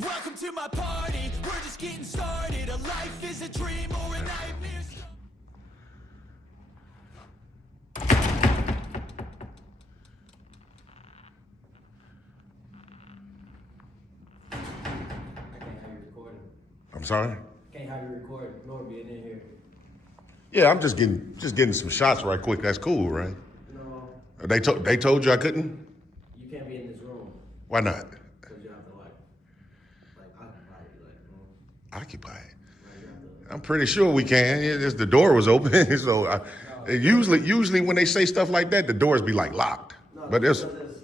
Welcome to my party, we're just getting started. A life is a dream or a nightmare. I'm sorry? Can't have you record nor being in here. Yeah, I'm just getting some shots right quick. That's cool, right? No, They told you I couldn't? you can't be in this room Why not? because you have to like occupy it, Occupy it. like you have to. I'm pretty sure we can. Yeah, just the door was open, so usually when they say stuff like that, the doors be like locked. No, But it's because it's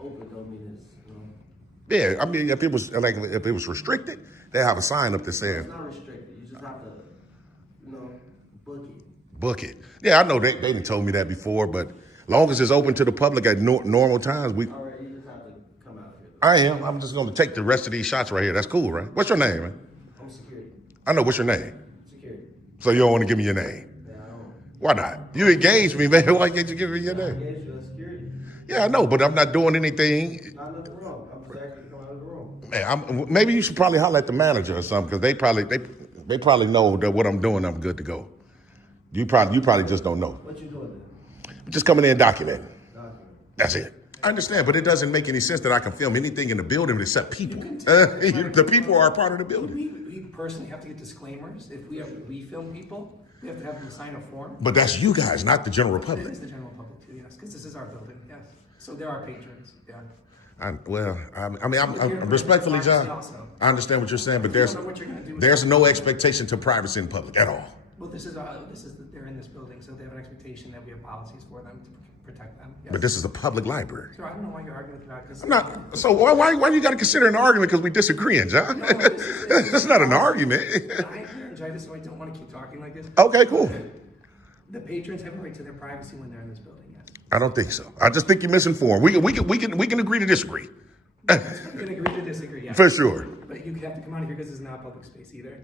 open don't mean it's. yeah. I mean, if it was restricted, they have a sign up that says It's not restricted. You just have to, book it. book it. Yeah, I know they didn't told me that before, but long as it's open to the public at normal times, we. All right, you just have to come out here. I am. I'm just going to take the rest of these shots right here. That's cool, right? What's your name, man? I'm security. I know. What's your name? Security. So you don't want to give me your name? Yeah, I don't. Why not? You engaged me, man. Why can't you give me your name? Yeah, you're security. Yeah, I know, but I'm not doing anything. Not nothing wrong. I'm just actually coming out of the room. Man, maybe you should probably holler at the manager or something, because they probably know that what I'm doing, I'm good to go. You probably just don't know. What you doing then? Just coming in and documenting. Document. That's it. I understand, but it doesn't make any sense that I can film anything in the building except people. The people are part of the building. We personally have to get disclaimers. If we film people, we have to have them sign a form. But that's you guys, not the general It public. is the general public too, yes, because this is our building, yes. So there are patrons, yeah. I'm respectfully, John. I understand what you're saying, but You don't know what you're gonna do with there's that. no expectation to privacy in public at all. Well, they're in this building, so they have an expectation that we have policies for them to protect them. Yes. But this is a public library. So I don't know why you're arguing with that, because. I'm not. So why you got to consider an argument because we disagreeing, John? No, That's not an argument. I apologize, so I don't want to keep talking like this. Okay, cool. The patrons have a right to their privacy when they're in this building, yes. I don't think so. I just think you're misinformed. We can agree to disagree. We can agree to disagree, yes. For sure. But you have to come out of here because it's not public space either.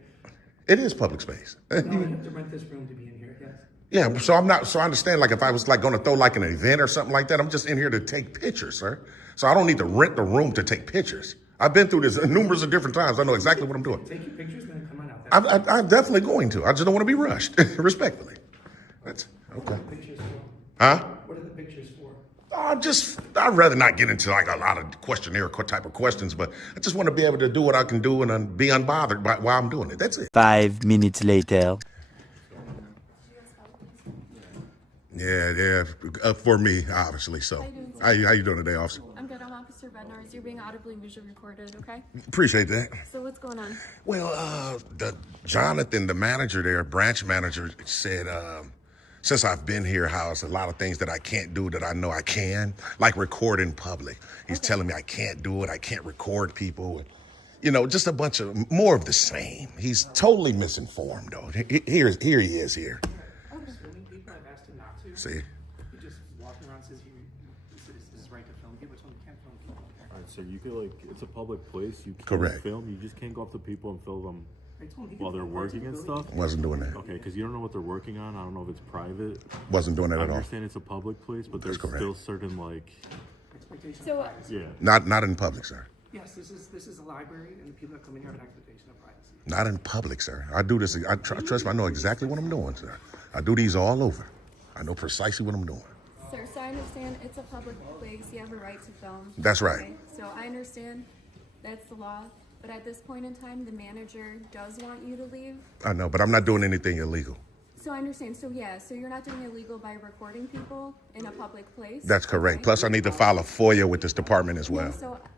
It is public space. No, you have to rent this room to be in here, yes. Yeah, so I understand, like, if I was, like, going to throw, like, an event or something like that, I'm just in here to take pictures, sir. So I don't need to rent the room to take pictures. I've been through this numerous of different times. I know exactly what I'm doing. Take your pictures, then come on out. I'm definitely going to. I just don't want to be rushed, respectfully. That's, okay. What are the pictures for? Huh? What are the pictures for? I'd rather not get into, like, a lot of questionnaire type of questions, but I just want to be able to do what I can do and be unbothered by while I'm doing it. That's it. 5 minutes later. Yeah, for me, obviously. So, how you doing today, officer? I'm good. I'm Officer Bednarz. You're being audibly visually recorded, okay? Appreciate that. So what's going on? Well, Jonathan, the manager there, branch manager, said since I've been here, how it's a lot of things that I can't do that I know I can, like record in public. He's telling me I can't do it. I can't record people. Just a bunch of more of the same. He's totally misinformed, though. Here he is here. People have asked him not to. See? He just walking around says it's his right to film people, so he can't film people. All right, so you could it's a public place. You can Correct. film. You just can't go up to people and film them I told him he can while they're film parts of working the and building. stuff. Wasn't doing that. Okay, because you don't know what they're working on. I don't know if it's private. Wasn't doing that I at all. understand it's a public place, but there's correct. still certain Expectation So, of privacy. yeah. Not in public, sir. Yes, this is a library, and the people that come in here have an expectation of privacy. Not in public, sir. I do this. Trust me, I know exactly what I'm doing, sir. I do these all over. I know precisely what I'm doing. sir, so I understand it's a public place. You have a right to film. That's right. Okay? So I understand that's the law. But at this point in time, the manager does want you to leave. I know, but I'm not doing anything illegal. So I understand. So yeah, so you're not doing illegal by recording people in a public place. That's correct. Okay? Plus, I need to file a FOIA with this department as well.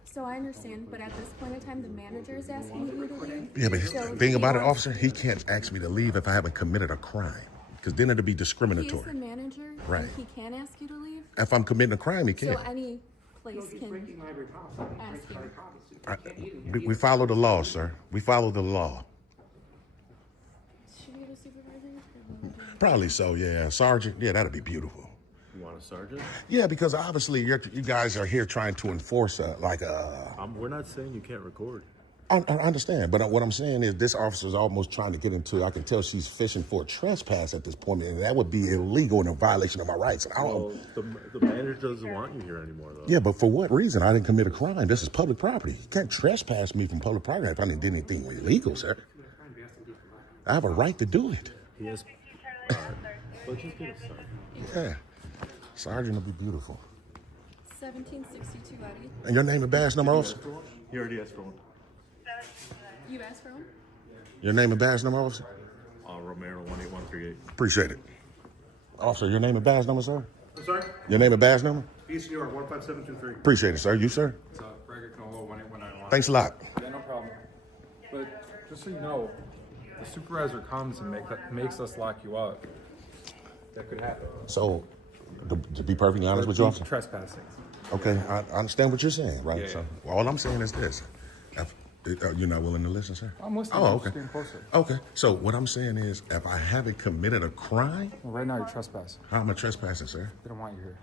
So I understand, but at this point in time, the manager is asking you to leave. Yeah, but So the thing he about it, wants- officer, he can't ask me to leave if I haven't committed a crime, because then it'll be He's discriminatory. the manager, Right. and he can ask you to leave. If I'm committing a crime, he So can't. any place He's can breaking library policy. He's breaking library policy. We follow the law, sir. We follow the law. Should we get a supervisor? Probably so, yeah. Sergeant, yeah, that'd be beautiful. You want a sergeant? Yeah, because obviously you guys are here trying to enforce We're not saying you can't record. I understand, but what I'm saying is this officer's almost trying to get into. I can tell she's fishing for a trespass at this point, and that would be illegal and a violation of my rights. And I don't. Well, the manager doesn't want you here anymore, though. Yeah, but for what reason? I didn't commit a crime. This is public property. You can't trespass me from public property if I didn't do anything illegal, sir. I have a right to do it. He has. Let's just get a start. Yeah. Sergeant will be beautiful. 1762, Eddie. And your name and badge number, officer? He already asked for one. You asked for one? Your name and badge number, officer? Romero 18138. Appreciate it. Officer, your name and badge number, sir? I'm sorry? Your name and badge number? East New York 15723. Appreciate it, sir. You, sir? It's Gregor Canolo 18191. Thanks a lot. Yeah, no problem. But just so you know, the supervisor comes and makes us lock you up. That could happen. So, to be perfectly honest with you, officer? Trespassing. Okay, I understand what you're saying, right? Yeah, So, all I'm saying is this. You're not willing to listen, sir? I'm listening. Oh, I'm okay. just getting closer. Okay, so what I'm saying is, if I haven't committed a crime, Well, right now you're trespassing. how am I trespassing, sir? They don't want you here.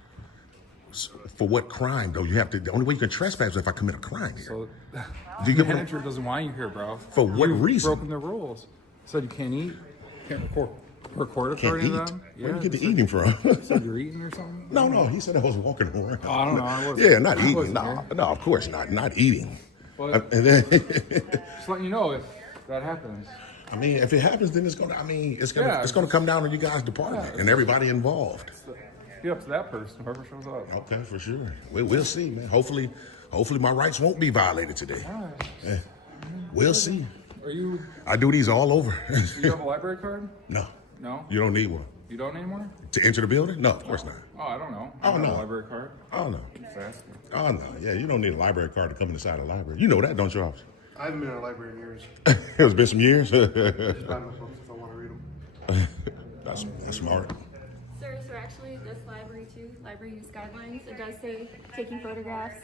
For what crime, though? You have to. The only way you can trespass is if I commit a crime here. So Do you the get what- manager doesn't want you here, bro. For what You've reason? broken the rules. Said you can't eat, can't record Can't according eat. to them. Where you get the said- eating from? Said you're eating or something. No. He said I was walking around. Oh, I don't know. I wasn't- Yeah, not I eating. wasn't No, there. no, of course not. Not eating. But And then, just letting you know if that happens. I mean, if it happens, then it's gonna. I mean, it's gonna. Yeah. It's gonna come down to you guys' department Yeah. and everybody involved. Be up to that person, whoever shows up. Okay, for sure. We'll see, man. Hopefully my rights won't be violated today. All right. Yeah. We'll see. Are you? I do these all over. Do you have a library card? No, No. you don't need one You don't anymore? to enter the building. No, of course not. Oh, I don't know. Oh, I don't have no. a library card. Oh no. Just asking. Oh no. Yeah, you don't need a library card to come inside a library. You know that, don't you, officer? I haven't been in a library in years. It's been some years. Just buy my books if I want to read them. That's smart. Sir, so actually this library too, library use guidelines, it does say taking photographs.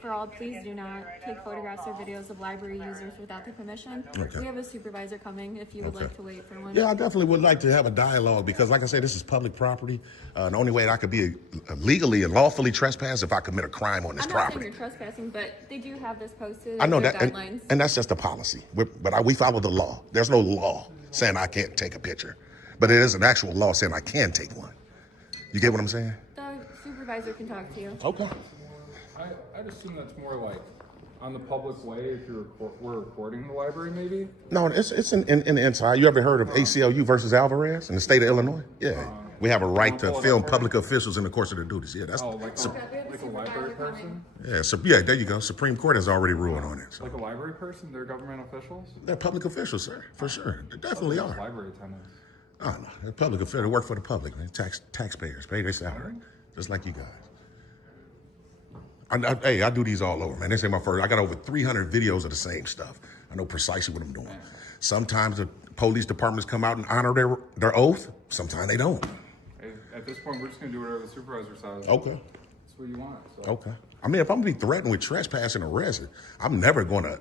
For all, please do not take photographs or videos of library users without the permission. Okay. We have a supervisor coming if you would Okay. like to wait for one. Yeah, I definitely would like to have a dialogue because, like I said, this is public property. The only way that I could be legally and lawfully trespass if I commit a crime on this I'm not saying property. you're trespassing, but they do have this posted. I know their that, guidelines. and that's just a policy. We follow the law. There's no law saying I can't take a picture, but it is an actual law saying I can take one. You get what I'm saying? The supervisor can talk to you. Okay. I'd assume that's more like on the public way if we're recording the library, maybe. No, it's in the inside. You ever heard of ACLU versus Alvarez in the state of Illinois? Yeah. We have a right to film public officials in the course of their duties. Yeah, that's Oh, like Sup- a library person? yeah, there you go. Supreme Court has already ruled on it. So. Like a library person? They're government officials? They're public officials, sir, for sure. They definitely Just are. library attendants. Oh, no, they're public officials. They work for the public, man. Taxpayers pay their salary, just like you guys. Hey, I do these all over, man. This ain't my first. I got over 300 videos of the same stuff. I know precisely what I'm doing. Sometimes the police departments come out and honor their oath. Sometimes they don't. Hey, at this point, we're just going to do whatever the supervisor says. Okay. That's what you want. So. Okay. I mean, if I'm gonna be threatened with trespass and arrested, I'm never gonna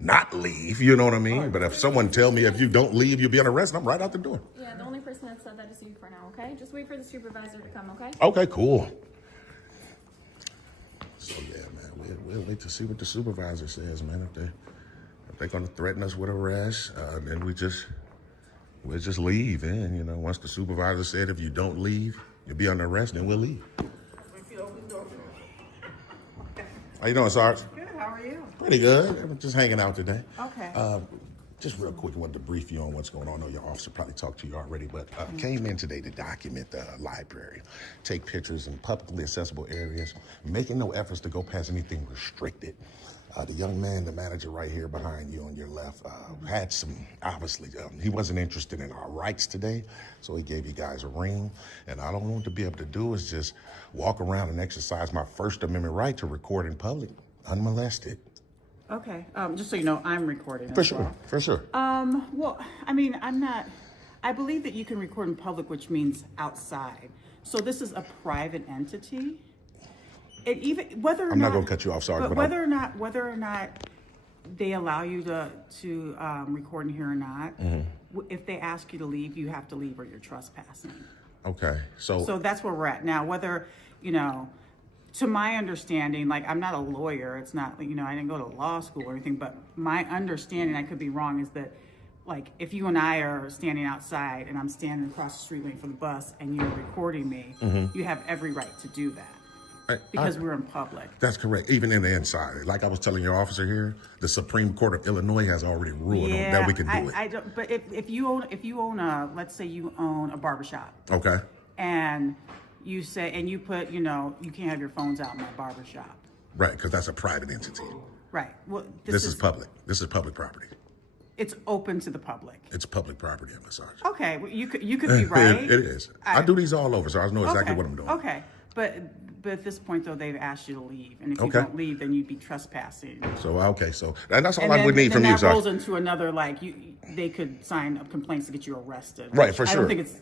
not leave. You know what I mean? But if someone tell me if you don't leave, you'll be arrested, I'm right out the door. Yeah, the only person that said that is you for now, okay? Just wait for the supervisor to come, okay? Okay, cool. So yeah, man, we'll wait to see what the supervisor says, man. If they're gonna threaten us with arrest, then we'll just leave. And you know, once the supervisor said if you don't leave, you'll be under arrest, then we'll leave. How you doing, Sarge? Good, how are you? Pretty good. I'm just hanging out today. Okay. Just real quick, I wanted to brief you on what's going on. I know your officer probably talked to you already, but came in today to document the library, take pictures in publicly accessible areas, making no efforts to go past anything restricted. The young man, the manager right here behind you on your left, had some, obviously, he wasn't interested in our rights today, so he gave you guys a ring. And all I want to be able to do is just walk around and exercise my First Amendment right to record in public, unmolested. Okay. Just so you know, I'm recording. For as sure, well. for sure. Well, I mean, I believe that you can record in public, which means outside. So this is a private entity. It even whether or I'm not not gonna cut you off, sorry, but but whether or not they allow you to record in here or not, if they ask you to leave, you have to leave or you're trespassing. Okay, So that's where we're at now. Whether to my understanding, like, I'm not a lawyer. It's not, I didn't go to law school or anything, but my understanding, I could be wrong, is that, like, if you and I are standing outside and I'm standing across the street waiting for the bus and you're recording me, you have every right to do that. Because we're in public. That's correct. Even in the inside. Like I was telling your officer here, the Supreme Court of Illinois has already ruled on that we can do it. I don't, but if you own let's say you own a barbershop. Okay. And you say, and you put, you can't have your phones out in my barbershop. Right, because that's a private entity. Right. Well, This is public. This is public property. It's open to the public. It's public property, Sergeant. Okay, well, you could be right. It is. I do these all over, so I know exactly what I'm doing. Okay, but at this point, though, they've asked you to leave, and if you don't leave, then you'd be trespassing. So and that's all I would need from you, Sergeant. And that rolls Sergeant. into another, like, they could sign up complaints to get you arrested. Right, for I sure. don't think it's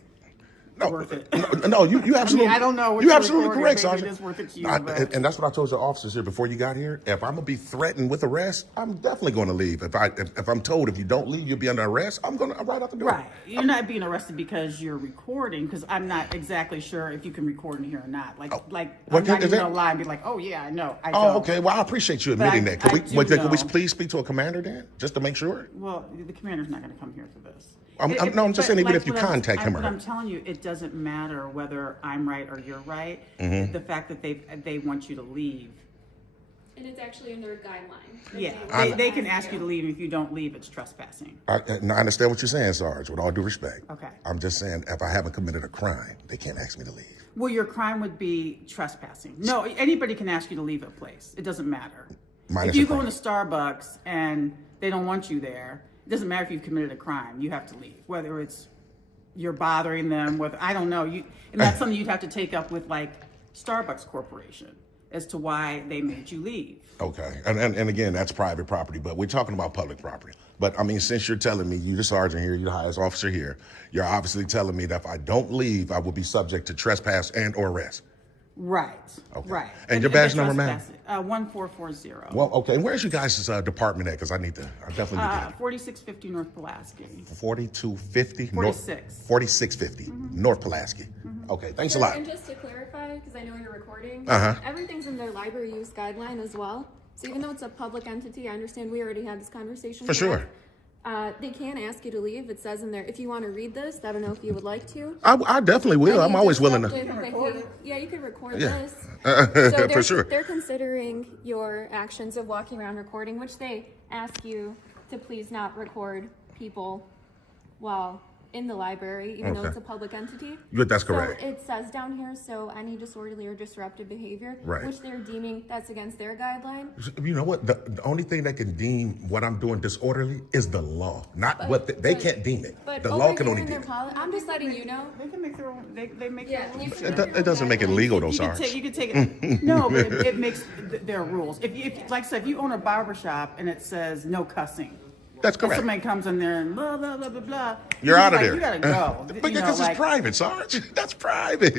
worth it. No, you absolutely. I don't know what you're you're absolutely recording, correct, maybe Sergeant. it is worth it to you, but- and that's what I told your officers here before you got here. If I'm gonna be threatened with arrest, I'm definitely going to leave. If I'm told if you don't leave, you'll be under arrest, I'm gonna right out the door. Right. You're not being arrested because you're recording, because I'm not exactly sure if you can record in here or not. Like, I'm not even gonna lie and be like, oh yeah, I know. I don't. Okay. Well, I appreciate you admitting that. Could we know. please speak to a commander then, just to make sure? Well, the commander's not gonna come here for this. I'm just saying, even if you contact him or But her. I'm telling you, it doesn't matter whether I'm right or you're right. Mm-hmm. The fact that they want you to leave. And it's actually in their guideline. Yeah, they can ask you to leave, and if you don't leave, it's trespassing. I understand what you're saying, Sarge, with all due respect. Okay. I'm just saying, if I haven't committed a crime, they can't ask me to leave. Well, your crime would be trespassing. No, anybody can ask you to leave a place. It doesn't matter. Minus if you a go crime. into Starbucks and they don't want you there, it doesn't matter if you've committed a crime. You have to leave, whether it's you're bothering them, whether I don't know. And that's something you'd have to take up with, like, Starbucks Corporation as to why they made you leave. Okay, and again, that's private property, but we're talking about public property. But I mean, since you're telling me, you're the sergeant here, you're the highest officer here, you're obviously telling me that if I don't leave, I will be subject to trespass and or arrest. Right. Okay. Right. And your badge number, ma'am? 1440. Well, okay. And where's you guys' department at? Because I definitely need to get it. 4650 North Pulaski. 4250 46. 4650 North Pulaski. Okay, thanks a lot. And just to clarify, because I know you're recording, Uh-huh. everything's in their library use guideline as well. So even though it's a public entity, I understand we already had this conversation. For sure. They can ask you to leave. It says in there, if you want to read this, I don't know if you would like to. I definitely will. I'm always willing to. Yeah, you can record Yeah. this. So For sure. They're considering your actions of walking around recording, which they ask you to please not record people while in the library, even though Okay. it's a public entity. Yeah, that's correct. So it says down here, so any disorderly or disruptive behavior, Right. which they're deeming that's against their guideline. You know what? The only thing that can deem what I'm doing disorderly is the law, not what they can't deem it. But The over law can here only in deem their it. I'm just letting you know. They can make their own. They make their own. It doesn't make it legal though, You Sarge. could take it. No, but it makes their rules. If like I said, if you own a barbershop and it says no cussing. That's If correct. somebody comes in there and blah blah blah blah blah. You're out of there. You gotta go. Because it's private, Sarge. That's private.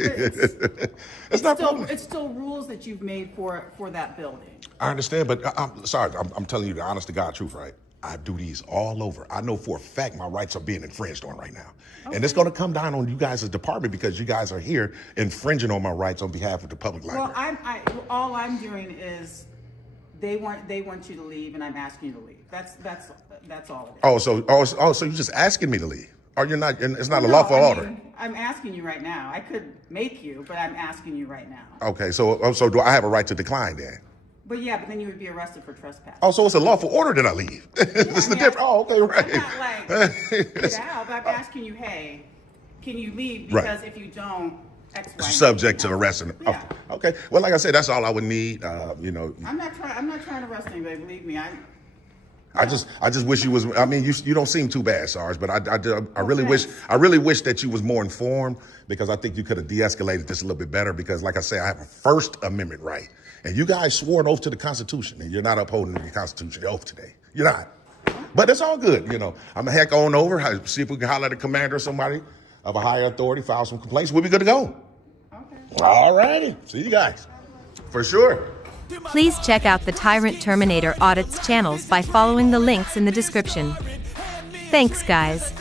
It's not public. It's still rules that you've made for that building. I understand, but Sarge, I'm telling you the honest to God truth, right? I do these all over. I know for a fact my rights are being infringed on right now. Okay. And it's going to come down on you guys' department because you guys are here infringing on my rights on behalf of the public library. Well, all I'm doing is they want you to leave, and I'm asking you to leave. That's all it is. So you're just asking me to leave? Or you're not? It's not a lawful order. I'm asking you right now. I could make you, but I'm asking you right now. Okay, so do I have a right to decline then? But then you would be arrested for trespass. Oh, so it's a lawful order that I leave. This is the difference. Oh, okay, right. I'm not like, get out, but I'm asking you, hey, can you leave? Because if you don't, X, Y, subject to arrest. Yeah. Okay. Well, like I said, that's all I would need. You know. I'm not trying to arrest anybody. Believe me, I just wish you was. I mean, you don't seem too bad, Sarge. But I really wish that you was more informed because I think you could have de-escalated this a little bit better. Because, like I say, I have a First Amendment right, and you guys swore an oath to the Constitution, and you're not upholding the Constitution oath today. You're not. But it's all good, you know. I'm gonna heck on over, see if we can holler at the commander or somebody of a higher authority, file some complaints. We'll be good to go. Okay. All righty. See you guys. For sure. Please check out the Tyrant Terminator Audits channels by following the links in the description. Thanks, guys.